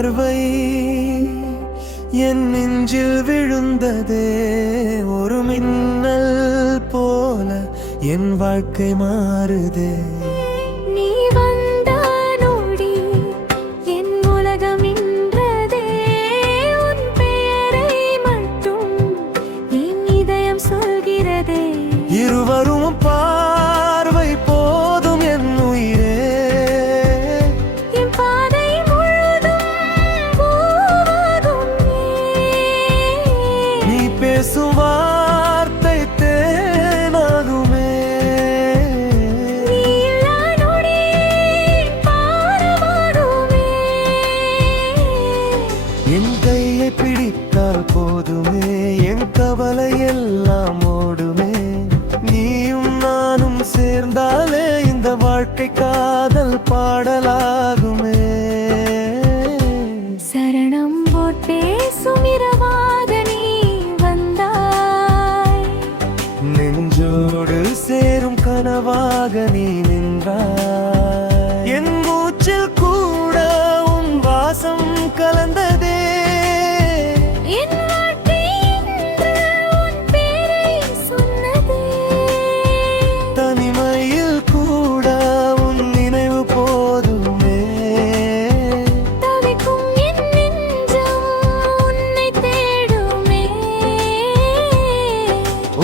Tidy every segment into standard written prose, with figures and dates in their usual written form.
பார்வை என் நெஞ்சில் விழுந்ததே, ஒரு மின்னல் போல என் வாழ்க்கை மாறுதே. நீ வந்த நொடி என் உலகம் நின்றதே, உன் பெயரை மட்டும் என் இதயம் சொல்கிறதே. இருவரும் பார்வை போதும் என் உயிரே, என் பாதை முழுதும் பூவாகும் நீ பேசும் வார்த்தை தேனாகுமே. நீ இல்லா நொடி பாரமாகுமே. என் கையை பிடித்தால் போதுமே, என் கவலை எல்லாம் ஓடுமே. நீயும் நானும் சேர்ந்தாலே இந்த வாழ்க்கை காதல் பாடலாகுமே. சரணம் போட் பேசும் இரவாக நீ வந்தாய், நெஞ்சோடு சேரும் கனவாக நீ நின்றாய். என் மூச்சில் கூட உன் வாசம் கலந்ததே, என் வாழ்க்கை இன்று உன் பேரை சொன்னதே. தனிமையில் கூட உன் நினைவு போதுமே. தவிக்கும் என் நெஞ்சம் உன்னை தேடுமே.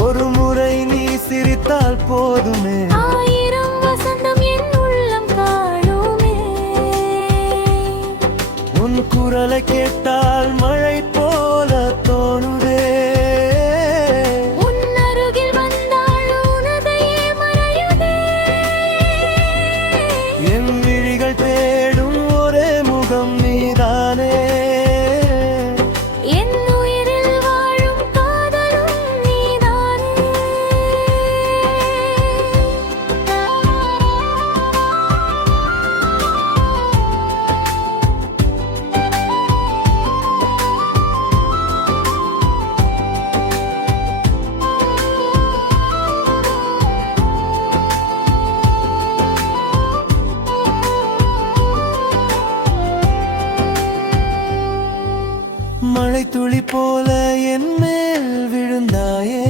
ஒரு முறை நீ சிரித்தால் போதுமே, ஆயிரம் வசந்தம் என் உள்ளம் காணுமே. உன் குரலை கேட்டால் மழை போல தோணுதே. உன் அருகில் வந்தால் உனதையே மறையுதே. என் விழிகள் தேடும் ஒரே முகம் நீதானே, என் உயிரில் வாழும் காதலும் நீதானே. மழை துளி போல என் மேல் விழுந்தாயே,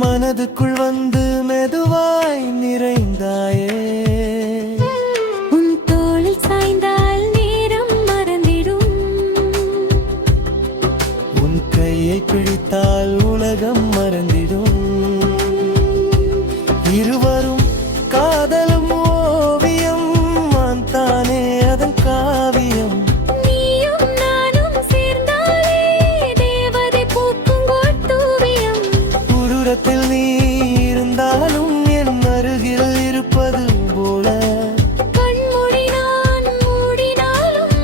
மனதுக்குள் வந்து மெதுவாய் நிறைந்தாயே. உன் தோளில் சாய்ந்தால் நேரம் மறந்திடும், உன் கையை பிடித்தால் உலகம் மறந்திடும். இருவரும் காதலும் ஓவியம், நான் தானே அதன் காவியம். நீயும் நானும் சேர்ந்தாலே தேவதை பூக்கும் கோட்டூவியம். உருவத்தில் நீ இருந்தாலும் என் அருகில் இருப்பது போல, கண்மூடி நான் மூடினாலும்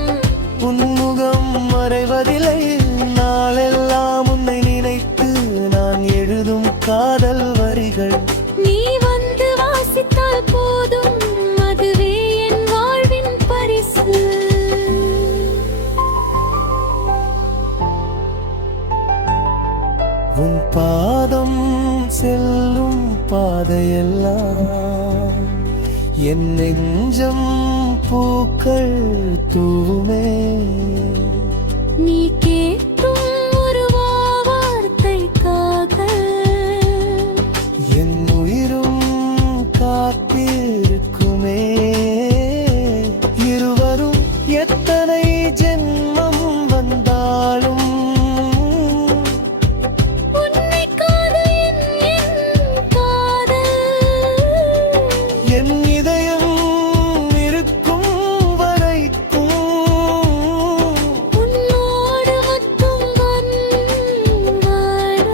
உன் முகம் மறைவதில்லை. நாளெல்லாம் உன்னை நினைத்து நான் எழுதும் காதல் வரிகள். நீ வந்து வாசித்தால் போதும், அதுவே என் வாழ்வின் பரிசு. உன் பாதம் செல்லும் பாதையெல்லாம் என் நெஞ்சம் பூக்கள் தூவுமே. நீ கேட்கும் ஒரு வார்த்தைக்காக என் உயிரும் காத்திருக்குமே. இருவரும் எத்தனை ஜென்மம் வந்தாலும் உன்னை காதல் என் காதல். என் இதயம் இருக்கும் வரைக்கும் உன்னோடு மட்டும் நான் வாழ.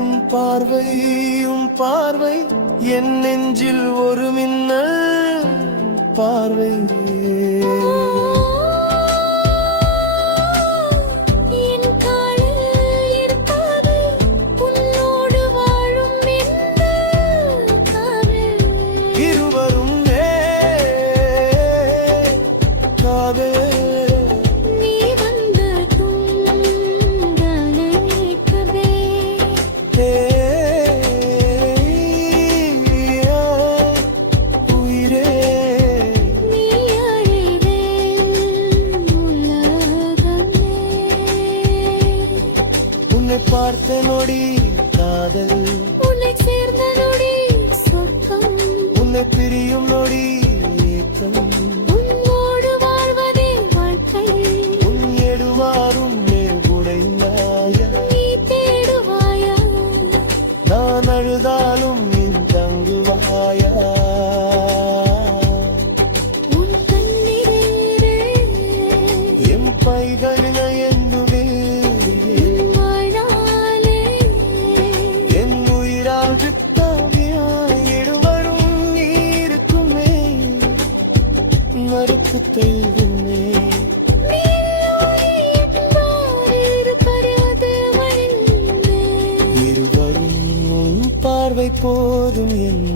உன் பார்வை உன் பார்வை என் நெஞ்சில் ஒரு மின்னல் பார்வை. என் காலில் இருப்பது உன்னோடு வாழும் இந்த காதல். இருவரும் காதல். நீ வந்த துன்பம் உன்னை பார்த்த நொடி காதல், உன்னை சேர்ந்த நொடி சொர்க்கம், உன்னை பிரியும் நொடி ஏக்கம், உன்னோடு வாழ்வதே வாழ்க்கை, உன் எடுவாரும் மேல் உடைந்தாயா, நீ தேடுவாயா, நான் அழுதாலும் நீ தங்குவாயா, உன் கண்ணீரே என் பைகளின என்று வாழாலே என் உயிரால் விட்டாவியாயிடுவரும் நீருக்குமே மறுப்பு தெய்வமே. இருவரும் உன் பார்வை போதும் என்